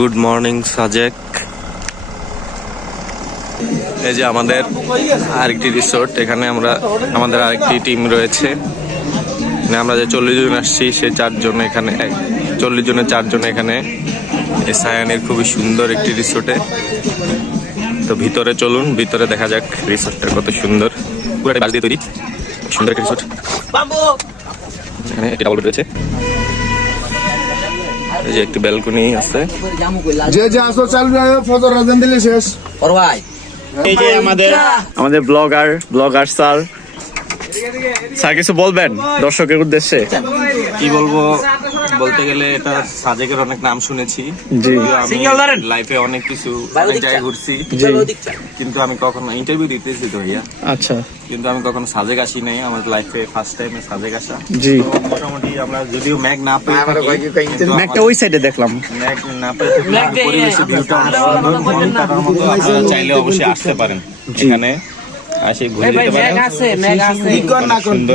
Good morning Sajek. এই যে আমাদের আরেকটি রিসোর্ট, এখানে আমাদের আরেকটি টিম রয়েছে। আমরা যে 40 জন আসছি সেই 4 জন এখানে, 40 জনের 4 জন এখানে এই সায়ানের খুবই সুন্দর একটি রিসোর্টে। তো ভিতরে চলুন, ভিতরে দেখা যাক রিসোর্টটা কত সুন্দর। পুরো বাঁশ দিয়ে তৈরি, সুন্দর একটা রিসোর্ট। এখানে একটি ডাবল বেড রয়েছে, এই যে একটি ব্যালকনি আছে। এই যে আমাদের ব্লগার স্যার কিছু বলবেন দর্শকের উদ্দেশ্যে? কি বলবো, বলতে গেলে এটা সাজেকের অনেক নাম শুনেছি, লাইফে অনেক কিছু অনেক জায়গায় ঘুরছি, কিন্তু আমি কখনো ইন্টারভিউ দিতেছি তো ভাইয়া, আচ্ছা, কিন্তু আমি কখনো সাজেক আসি নাই। আমার লাইফে ফার্স্ট টাইমে সাজেক আসা। জি, মোটামুটি আমরা যদিও ম্যাগ না পাই, ম্যাগটা ওই সাইডে দেখলাম, ম্যাগ না পাই পরিবেশের ভিউটা অনেক সুন্দর, মন কাটার মতো। আপনারা চাইলে অবশ্যই আসতে পারেন এখানে, আসে ঘুরে যেতে পারেন। সুন্দর